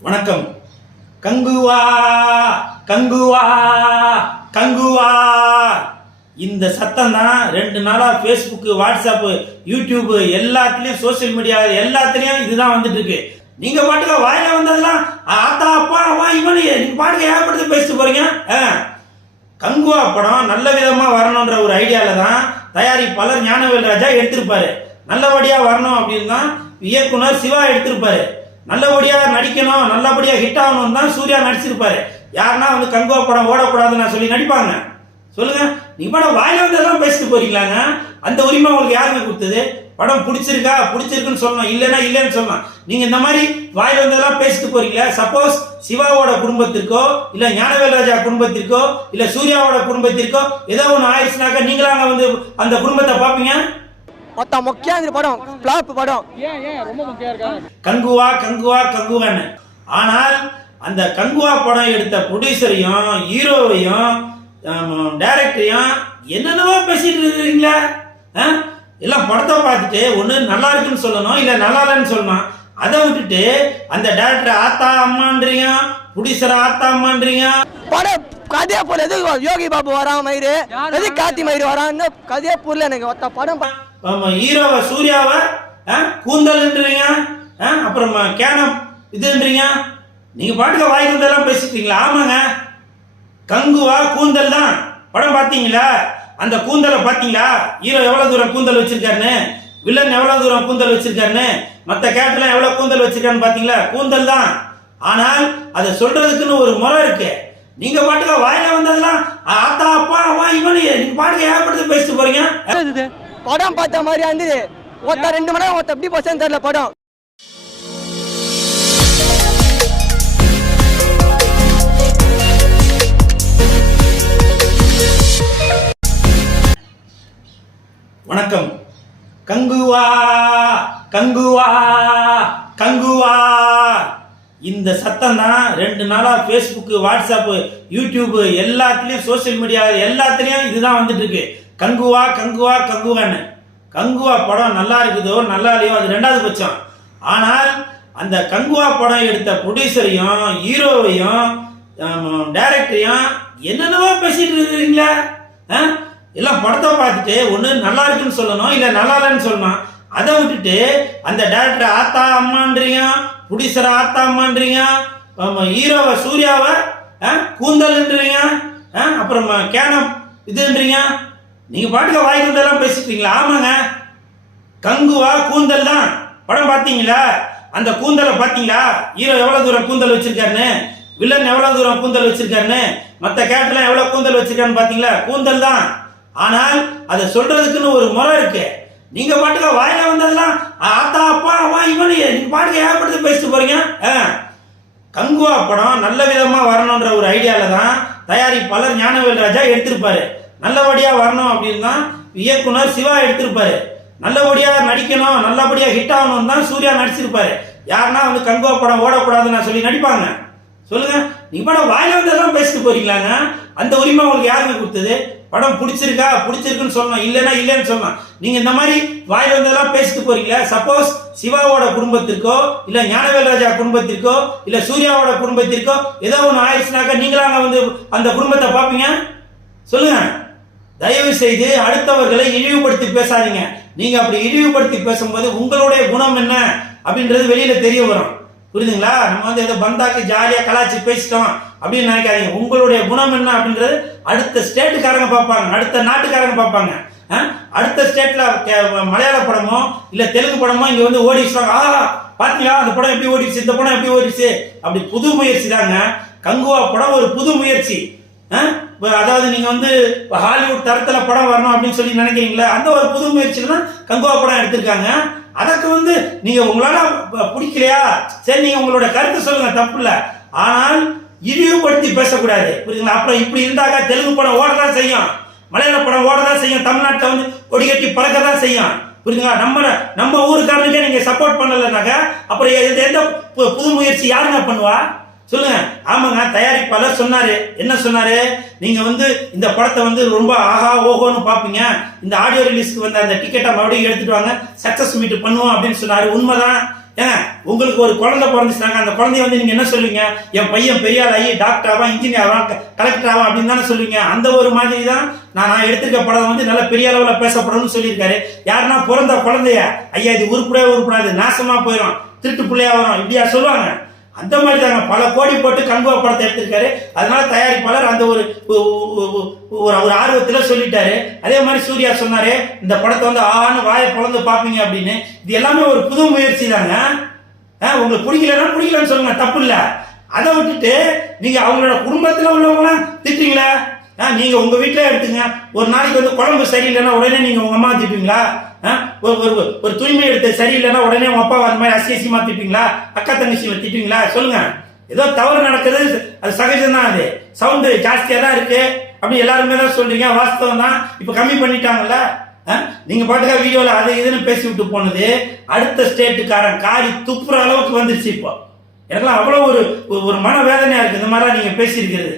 வணக்கம். கங்குவா கங்குவா கங்குவா. இந்த சத்தம் தான் ரெண்டு நாளா ஃபேஸ்புக்கு வாட்ஸ்அப்பு யூடியூப் எல்லாத்துலயும் சோஷியல் மீடியா எல்லாத்துலயும் இதுதான் வந்துட்டு இருக்கு நீங்க பாட்டுக்க வாயில வந்ததெல்லாம் ஆத்தா அப்பா அவன் இவனு நீங்க பாட்டுக்க ஏகப்படுத்தி பேசிட்டு போறீங்க? ஆ. கங்குவா படம் நல்ல விதமா வரணுன்ற ஒரு ஐடியால தான் தயாரிப்பாளர் ஞானவேல் ராஜா எடுத்திருப்பாரு. நல்லபடியா வரணும் அப்படின்னு தான் இயக்குனர் சிவா எடுத்திருப்பாரு. நல்லபடியா நடிக்கணும் நல்லபடியா ஹிட் ஆகணும் தான் சூர்யா நடிச்சிருப்பாரு. யாருன்னா வந்து கங்குவா படம் ஓடக்கூடாதுன்னு நான் சொல்லி நடிப்பாங்க. சொல்லுங்க. நீங்க படம் வாயில வந்ததெல்லாம் பேசிட்டு போறீங்களாங்க? அந்த உரிமை உங்களுக்கு யாருங்க கொடுத்தது? படம் பிடிச்சிருக்கா? பிடிச்சிருக்குன்னு சொல்லணும். இல்லைன்னா இல்லைன்னு சொல்லலாம். நீங்க இந்த மாதிரி வாய் வந்ததெல்லாம் பேசிட்டு போறீங்களா? சப்போஸ் சிவாவோட குடும்பத்திற்கோ இல்ல ஞானவேல் ராஜா குடும்பத்திற்கோ இல்ல சூர்யாவோட குடும்பத்திற்கோ ஏதோ ஒன்று ஆயிடுச்சுனாக்கா நீங்களாங்க வந்து அந்த குடும்பத்தை பார்ப்பீங்க? மொத்த முக்கியம் படம் ஃபிளாப் படம். கங்குவா கங்குவா கங்குவான்னு. ஆனால் அந்த கங்குவா படம் எடுத்த ப்ரொடியூசரையும் ஹீரோவையும் டைரக்டரையும் என்னென்னவோ பேசிட்டு இருக்கீங்களா ஆ? எல்லாம் படத்தை பார்த்துட்டு ஒன்று நல்லா இருக்குன்னு சொல்லணும் இல்லை நல்லா இல்லைன்னு சொல்லணும். அதை விட்டுட்டு அந்த டேரக்டர் ஆத்தா அம்மான்றீங்க ப்ரொடியூசர் ஆத்தா அம்மான்றீங்க. படம் கதையே போல எது யோகி பாபு வரான் மயிறு எது கார்த்தி மயிறு வரான்னு கதையே புரியல எனக்கு. மொத்த படம் ஹீரோவை சூர்யாவை ஆ, கூந்தல்ன்றீங்க ஆ, அப்புறம் கேனம் இதுன்றீங்க நீங்க பாட்டுக்க வாய் வந்தெல்லாம் பேசிட்டீங்களா ஆமாங்க. கங்குவா கூந்தல் தான். படம் பார்த்தீங்களா? அந்த கூந்தலை பார்த்தீங்களா? ஹீரோ எவ்வளவு தூரம் கூந்தல் வச்சிருக்காருன்னு? வில்லன் எவ்வளவு தூரம் கூந்தல் வச்சிருக்காருன்னு? மற்ற கேரக்டர்லாம் எவ்வளவு கூந்தல் வச்சிருக்காருன்னு பார்த்தீங்களா? கூந்தல் தான். ஆனால் அதை சொல்றதுக்குன்னு ஒரு முறை இருக்கு. நீங்க பாட்டுக்க வாயில வந்ததெல்லாம் ஆத்தா அப்பா அவன் இவனு நீங்க பாட்டுக்க ஏகப்படுத்தி பேசிட்டு போறீங்க. படம் பார்த்த மாதிரியா இருந்தது ஒருத்த ரெண்டு மணி நேரம் ஒருத்த எப்படி பசங்க தெரியல படம். வணக்கம். கங்குவா கங்குவா கங்குவா. இந்த சத்தம் தான் ரெண்டு நாளா ஃபேஸ்புக்கு வாட்ஸ்அப்பு யூடியூப் எல்லாத்துலயும் சோஷியல் மீடியா எல்லாத்துலயும் இதுதான் வந்துட்டு இருக்கு. கங்குவா கங்குவா கங்குவான்னு. கங்குவா படம் நல்லா இருக்குதோ நல்லா இல்லையோ அது ரெண்டாவது பட்சம். ஆனால் அந்த கங்குவா படம் எடுத்த ப்ரொடியூசரையும் ஹீரோவையும் டைரக்டரையும் என்னென்னவோ பேசிட்டு இருக்கிறீங்களா? ஆ? எல்லாம் படத்தை பார்த்துட்டு ஒன்று நல்லா இருக்குன்னு சொல்லணும் இல்லை நல்லா இல்லைன்னு சொல்லணும். அதை விட்டுட்டு அந்த டேரக்டர் ஆத்தா அம்மான்றீங்க ப்ரொடியூசர் ஆத்தா அம்மான்றீங்க ஹீரோவை சூர்யாவை ஆ, கூந்தல்ன்றீங்க ஆ, அப்புறம் கேனம் இதுன்றீங்க நீங்க பாட்டுக்க வாய் கூந்தெல்லாம் பேசிட்டீங்களா ஆமாங்க. கங்குவா கூந்தல் தான். படம் பார்த்தீங்களா? அந்த கூந்தலை பார்த்தீங்களா? ஹீரோ எவ்வளவு தூரம் கூந்தல் வச்சிருக்காருன்னு? வில்லன் எவ்வளவு தூரம் கூந்தல் வச்சிருக்காருன்னு? மற்ற கேரக்டர்லாம் எவ்வளவு கூந்தல் வச்சிருக்காருன்னு பார்த்தீங்களா? கூந்தல் தான். ஆனால் அதை சொல்றதுக்குன்னு ஒரு முறை இருக்கு. நீங்க பாட்டுக்க வாயில வந்ததெல்லாம் ஆத்தா அப்பா அவன் இவனு நீங்க பாட்டுக்க ஏற்படுத்தி பேசிட்டு போறீங்க. ஆ. கங்குவா படம் நல்ல விதமா வரணுன்ற ஒரு ஐடியால தான் தயாரிப்பாளர் ஞானவேல் ராஜா எடுத்திருப்பாரு. நல்லபடியா வரணும் அப்படின்னா இயக்குனர் சிவா எடுத்திருப்பாரு. நல்லபடியா நடிக்கணும் நல்லபடியா ஹிட் ஆகணும் தான் சூர்யா நடிச்சிருப்பாரு. யாருன்னா வந்து கங்கோ படம் ஓடக்கூடாதுன்னு நான் சொல்லி நடிப்பாங்க. சொல்லுங்க. நீங்க படம் வாயில பேசிட்டு போறீங்களாங்க? அந்த உரிமை உங்களுக்கு யாருங்க கொடுத்தது? படம் பிடிச்சிருக்கா? பிடிச்சிருக்குன்னு சொல்லணும். இல்லைன்னா இல்லைன்னு சொல்லலாம் நீங்க இந்த மாதிரி வாயில் வந்ததெல்லாம் பேசிட்டு போறீங்களா? சப்போஸ் சிவாவோட குடும்பத்திற்கோ இல்ல ஞானவேல்ராஜா குடும்பத்திற்கோ இல்ல சூர்யாவோட குடும்பத்திற்கோ ஏதோ ஒன்று ஆயிடுச்சுனாக்கா நீங்களாங்க வந்து அந்த குடும்பத்தை பார்ப்பீங்க? சொல்லுங்க. தயவு செய்து அடுத்தவர்களை இழிவுபடுத்தி பேசாதீங்க. நீங்க அப்படி இழிவுபடுத்தி பேசும்போது உங்களுடைய குணம் என்ன அப்படின்றது வெளியில தெரிய வரும். புரியுதுங்களா? நம்ம வந்து ஏதோ பந்தாக்கு ஜாலியா கலாச்சி பேசிட்டோம் அப்படின்னு நினைக்காதீங்க. உங்களுடைய குணம் என்ன அப்படின்றது அடுத்த ஸ்டேட்டுக்காரங்க பார்ப்பாங்க. அடுத்த நாட்டுக்காரங்க பார்ப்பாங்க. ஆ? அடுத்த ஸ்டேட்ல கே- மலையாள படமோ இல்ல தெலுங்கு படமோ இங்க வந்து ஓடிச்சுவாங்க ஆ பாத்தீங்களா? அந்த படம் எப்படி ஓடிச்சு இந்த படம் எப்படி ஓடிச்சு அப்படி புது முயற்சி தாங்க. கங்குவா படம் ஒரு புது முயற்சி. அதாவது நீங்க வந்து ஹாலிவுட் தரத்துல படம் வரணும் அப்படின்னு சொல்லி நினைக்கிறீங்களா அந்த ஒரு புது முயற்சியில தான் கங்குவா படம் எடுத்திருக்காங்க. அதற்கு வந்து நீங்க உங்களால பிடிக்கலையா? சரி நீங்க உங்களோட கருத்து சொல்லுங்க தப்பு இல்ல. ஆனால் இழிவுபடுத்தி பேசக்கூடாது. புரியுதுங்களா? அப்புறம் இப்படி இருந்தாக்க தெலுங்கு படம் ஓடதான் செய்யும். மலையாள படம் ஓடதான் செய்யும். தமிழ்நாட்டில் வந்து கொடி கட்டி பறக்க தான் செய்யும். புரியுதுங்களா? நம்ம நம்ம ஊருக்காரனுக்கே நீங்க சப்போர்ட் பண்ணலைனாக்கா அப்புறம் எந்த எந்த பு- புது முயற்சி யாருங்க பண்ணுவா? சொல்லுங்க. ஆமாங்க தயாரிப்பாளர் சொன்னாரு. என்ன சொன்னாரு? நீங்க வந்து இந்த படத்தை வந்து ரொம்ப ஆஹா ஓஹோன்னு பாப்பீங்க இந்த ஆடியோ ரிலீஸ்க்கு வந்த அந்த டிக்கெட்டை மறுபடியும் எடுத்துட்டு வாங்க. சக்சஸ் மீட் பண்ணுவோம் அப்படின்னு சொன்னாரு. உண்மைதான். ஏங்க உங்களுக்கு ஒரு குழந்தை பிறந்துச்சுனாங்க அந்த குழந்தைய வந்து நீங்க என்ன சொல்லுவீங்க? என் பையன் பெரிய ஆகி டாக்டர் ஆவா இன்ஜினியர் ஆவா கலெக்டர் ஆவா அப்படின்னு தானே சொல்லுவீங்க. அந்த ஒரு மாதிரி தான் நான் நான் எடுத்திருக்க படம் வந்து நல்ல பெரிய அளவில் பேசப்படணும்னு சொல்லியிருக்காரு. யாருன்னா பிறந்த குழந்தைய ஐயா இது உருப்படவே உருப்படாது. நாசமா போயிடும் திருட்டு பிள்ளையா வரும். இப்படியா சொல்லுவாங்க. அந்த மாதிரி தாங்க பல கோடி போட்டு கங்குவா படத்தை எடுத்திருக்காரு. அதனால தயாரிப்பாளர் அந்த ஒரு ஒரு ஆர்வத்தில் சொல்லிட்டாரு. அதே மாதிரி சூர்யா சொன்னாரு இந்த படத்தை வந்து ஆன்னு வாயை பிளந்து பார்ப்பீங்க அப்படின்னு. இது எல்லாமே ஒரு புது முயற்சி தாங்க ஆ, உங்களுக்கு பிடிக்கலன்னா பிடிக்கலன்னு சொல்லுங்க தப்பு இல்லை அதை விட்டுட்டு நீங்க அவங்களோட குடும்பத்தில் உள்ளவங்களாம் திட்டுறீங்களா? ஆ, நீங்க உங்க வீட்டில எடுத்துங்க. ஒரு நாளைக்கு வந்து குழம்பு சரியில்லைன்னா உடனே நீங்க உங்க அம்மா திட்டுவீங்களா? ஒரு ஒரு ஒரு தூய்மை எடுத்து சரியில்லைன்னா உடனே உங்க அப்பா அந்த மாதிரி அசியசியமா திட்டுவீங்களா? அக்கா தங்கச்சி திட்டுவீங்களா? சொல்லுங்க. ஏதோ தவறு நடக்குது அது சகஜம் தான் அது. சவுண்டு ஜாஸ்தியா தான் இருக்கு. அப்படி எல்லாருமே தான் சொல்றீங்க. வாஸ்தவம் தான். இப்ப கம்மி பண்ணிட்டாங்கல்ல? ஆ? நீங்க பாட்டுக்கா வீடியோல அது இதுன்னு பேசி விட்டு போனது அடுத்த ஸ்டேட்டுக்காரன் காரி துப்புற அளவுக்கு வந்துருச்சு இப்போ. எனக்கெல்லாம் அவ்வளவு ஒரு ஒரு மன வேதனையா இருக்கு. இந்த மாதிரிலாம் நீங்க பேசியிருக்கிறது.